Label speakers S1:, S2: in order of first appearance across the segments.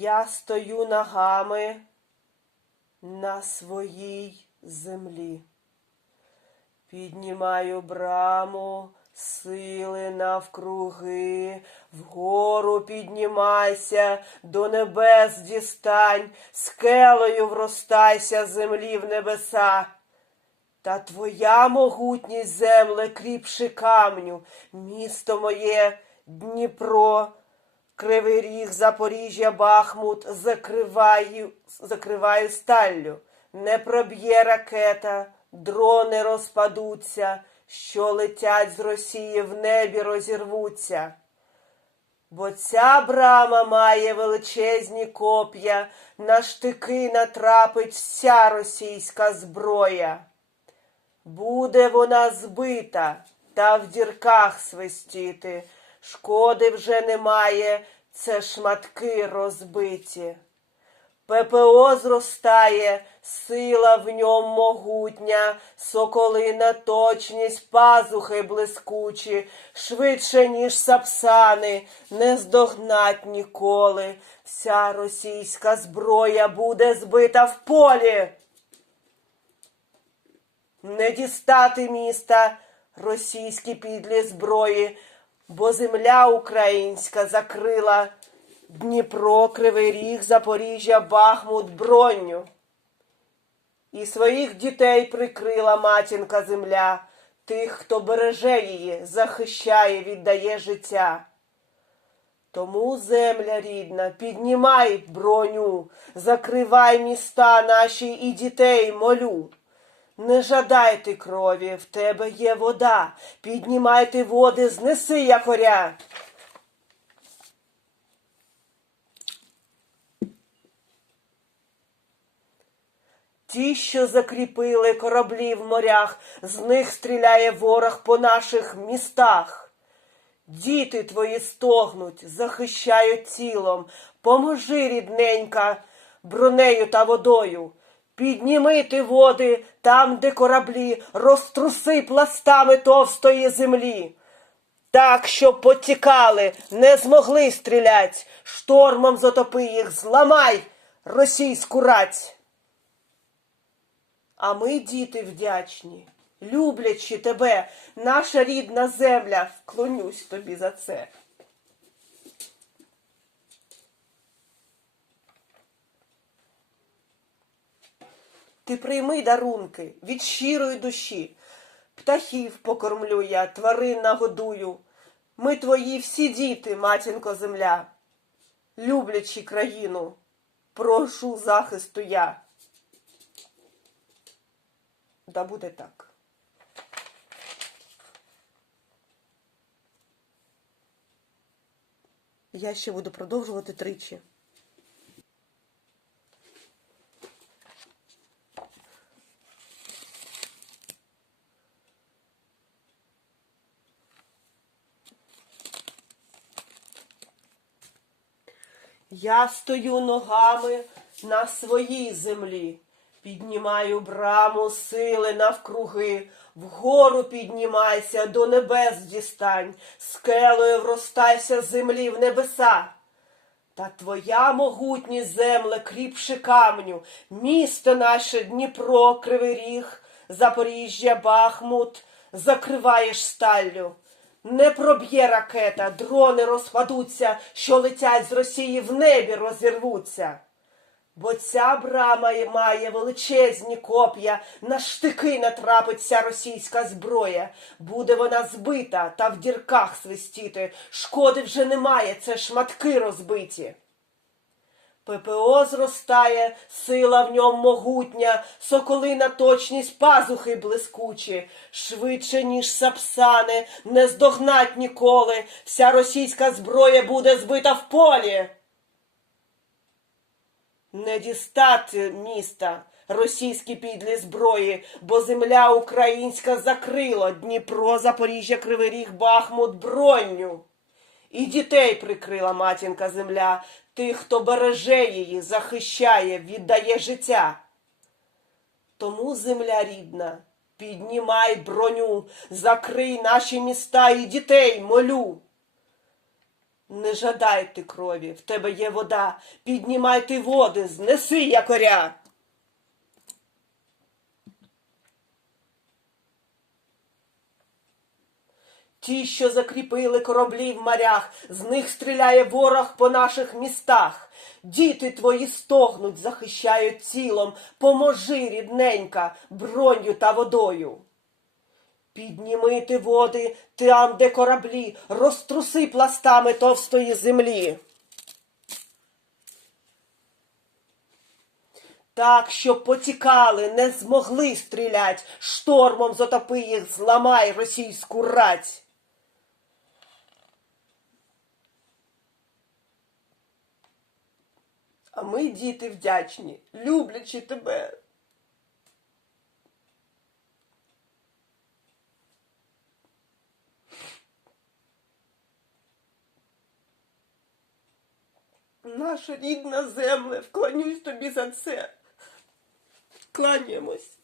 S1: Я стою ногами на своїй землі. Піднімаю браму, сили навкруги, вгору піднімайся, до небес дістань, скелею вростайся землі в небеса. Та твоя могутність, земле, кріпше камню, місто моє, Дніпро, Кривий Ріг, Запоріжжя, Бахмут, закриваю, закриваю сталлю. Не проб'є ракета, дрони розпадуться, що летять з Росії в небі розірвуться. Бо ця брама має величезні коп'я, на штики натрапить вся російська зброя. Буде вона збита та в дірках свистіти. Шкоди вже немає, це шматки розбиті. ППО зростає, сила в ньому могутня, соколина точність, пазухи блискучі, швидше, ніж сапсани, не здогнать ніколи. Вся російська зброя буде збита в полі. Не дістати міста російські підлі зброї, бо земля українська закрила Дніпро, Кривий Ріг, Запоріжжя, Бахмут, броню. І своїх дітей прикрила матінка земля, тих, хто береже її, захищає, віддає життя. Тому, земля рідна, піднімай броню, закривай міста наші і дітей молю. Не жадайте крові, в тебе є вода. Піднімайте води, знеси якоря. Ті, що закріпили кораблі в морях, з них стріляє ворог по наших містах. Діти твої стогнуть, захищають тілом. Поможи, рідненька, бронею та водою. Підніми ти води там, де кораблі, розтруси пластами товстої землі. Так, щоб потікали, не змогли стрілять, штормом затопи їх, зламай російську рать. А ми, діти, вдячні, люблячи тебе, наша рідна земля, вклонюсь тобі за це. Ти прийми дарунки від щирої душі. Птахів покормлю я, тварин нагодую. Ми твої всі діти, матінко земля. Люблячи країну, прошу захисту я. Да буде так. Я ще буду продовжувати тричі. Я стою ногами на своїй землі, піднімаю браму сили навкруги, вгору піднімайся, до небес дістань, скелею вростайся землі в небеса. Та твоя могутність земле кріпше камню, місто наше Дніпро, Кривий Ріг, Запоріжжя, Бахмут, закриваєш сталлю. Не проб'є ракета, дрони розпадуться, що летять з Росії в небі розірвуться. Бо ця брама має величезні коп'я, на штики натрапиться російська зброя. Буде вона збита та в дірках свистіти. Шкоди вже немає, це шматки розбиті. ППО зростає, сила в ньому могутня, соколина точність пазухи блискучі, швидше, ніж сапсани, не здогнать ніколи, вся російська зброя буде збита в полі. Не дістати міста російські підлі зброї, бо земля українська закрила Дніпро, Запоріжжя, Кривий Ріг, Бахмут, броню. І дітей прикрила матінка земля, тих, хто береже її, захищає, віддає життя. Тому, земля рідна, піднімай броню, закрий наші міста і дітей молю. Не жадайте крові, в тебе є вода, піднімайте води, знеси якоря. Ті, що закріпили кораблі в морях, з них стріляє ворог по наших містах. Діти твої стогнуть, захищають тілом, поможи, рідненька, бронью та водою. Підніми ти води там, де кораблі, розтруси пластами товстої землі. Так, щоб потікали, не змогли стрілять, штормом затопи їх, зламай російську рать. А ми, діти, вдячні, люблячи тебе. Наша рідна земле, вклонюсь тобі за це. Кланяємось.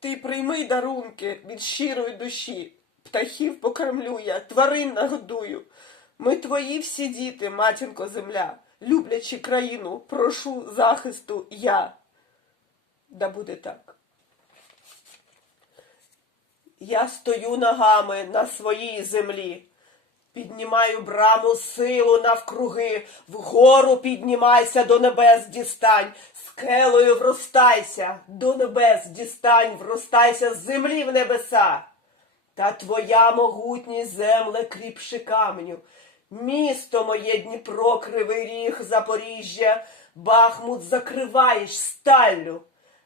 S1: Ти прийми дарунки від щирої душі, птахів покормлю я, тварин нагодую. Ми твої всі діти, матінко земля, люблячи країну, прошу захисту я. Да буде так. Я стою ногами на своїй землі. Піднімаю браму силу навкруги, вгору піднімайся до небес дістань, скелею вростайся, до небес дістань, вростайся з землі в небеса. Та твоя могутність земле кріпше каменю. Місто моє Дніпро, Кривий Ріг, Запоріжжя, Бахмут закриваєш сталлю.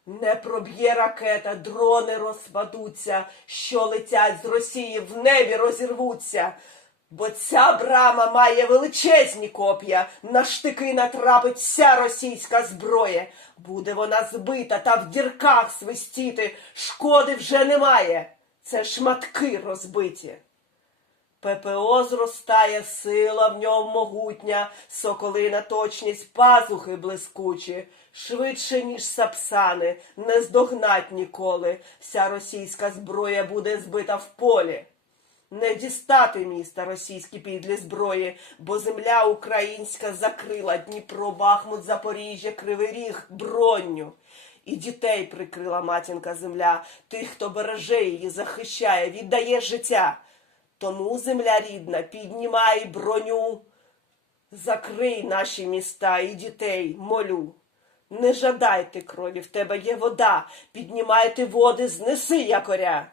S1: Не проб'є ракета, дрони розпадуться, що летять з Росії в небі розірвуться. Бо ця брама має величезні коп'я, на штики натрапить вся російська зброя. Буде вона збита та в дірках свистіти, шкоди вже немає. Це шматки розбиті. ППО зростає, сила в ньому могутня, соколина точність, пазухи блискучі, швидше, ніж сапсани, не здогнать ніколи. Вся російська зброя буде збита в полі. Не дістати міста російські підлі зброї, бо земля українська закрила Дніпро, Бахмут, Запоріжжя, Кривий Ріг, бронню. І дітей прикрила матінка земля, тих, хто береже її, захищає, віддає життя. Тому, земля рідна, піднімай броню, закрий наші міста і дітей, молю. Не жадайте крові, в тебе є вода, піднімайте води, знеси якоря.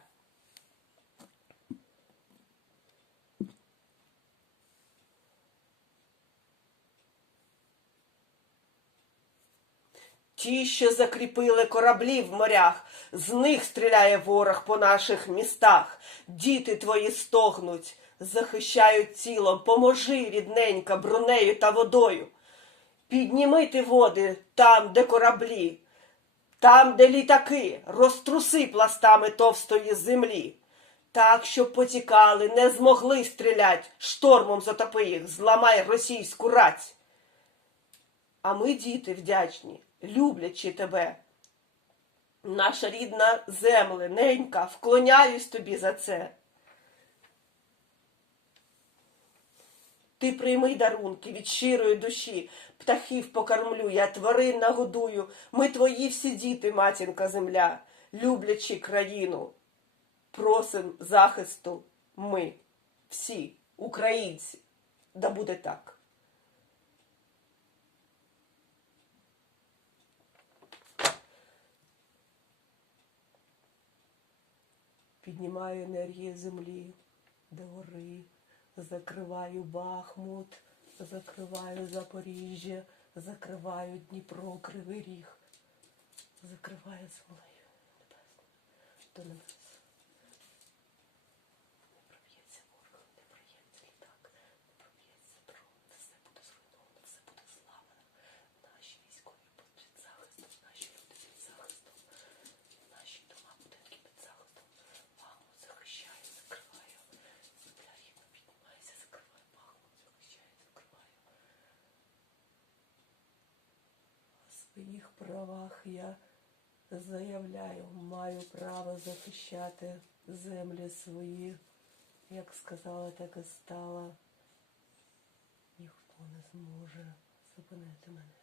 S1: Ті, що закріпили кораблі в морях, з них стріляє ворог по наших містах. Діти твої стогнуть, захищають тілом, поможи, рідненька, бронею та водою. Підніми ти води там, де кораблі, там, де літаки, розтруси пластами товстої землі. Так, щоб потікали, не змогли стрілять, штормом затопи їх, зламай російську рать. А ми, діти, вдячні, люблячи тебе. Наша рідна земле, ненька, вклоняюсь тобі за це. Ти прийми дарунки від щирої душі, птахів покормлю, я тварин нагодую. Ми твої всі діти, матінка земля, люблячи країну. Просим захисту ми, всі, українці. Да буде так. Піднімаю енергію землі до гори, закриваю Бахмут, закриваю Запоріжжя, закриваю Дніпро, Кривий Ріг, закриваю землею. До. Своїх правах я заявляю, маю право захищати землі свої, Як сказала, так і стала. Ніхто не зможе зупинити мене.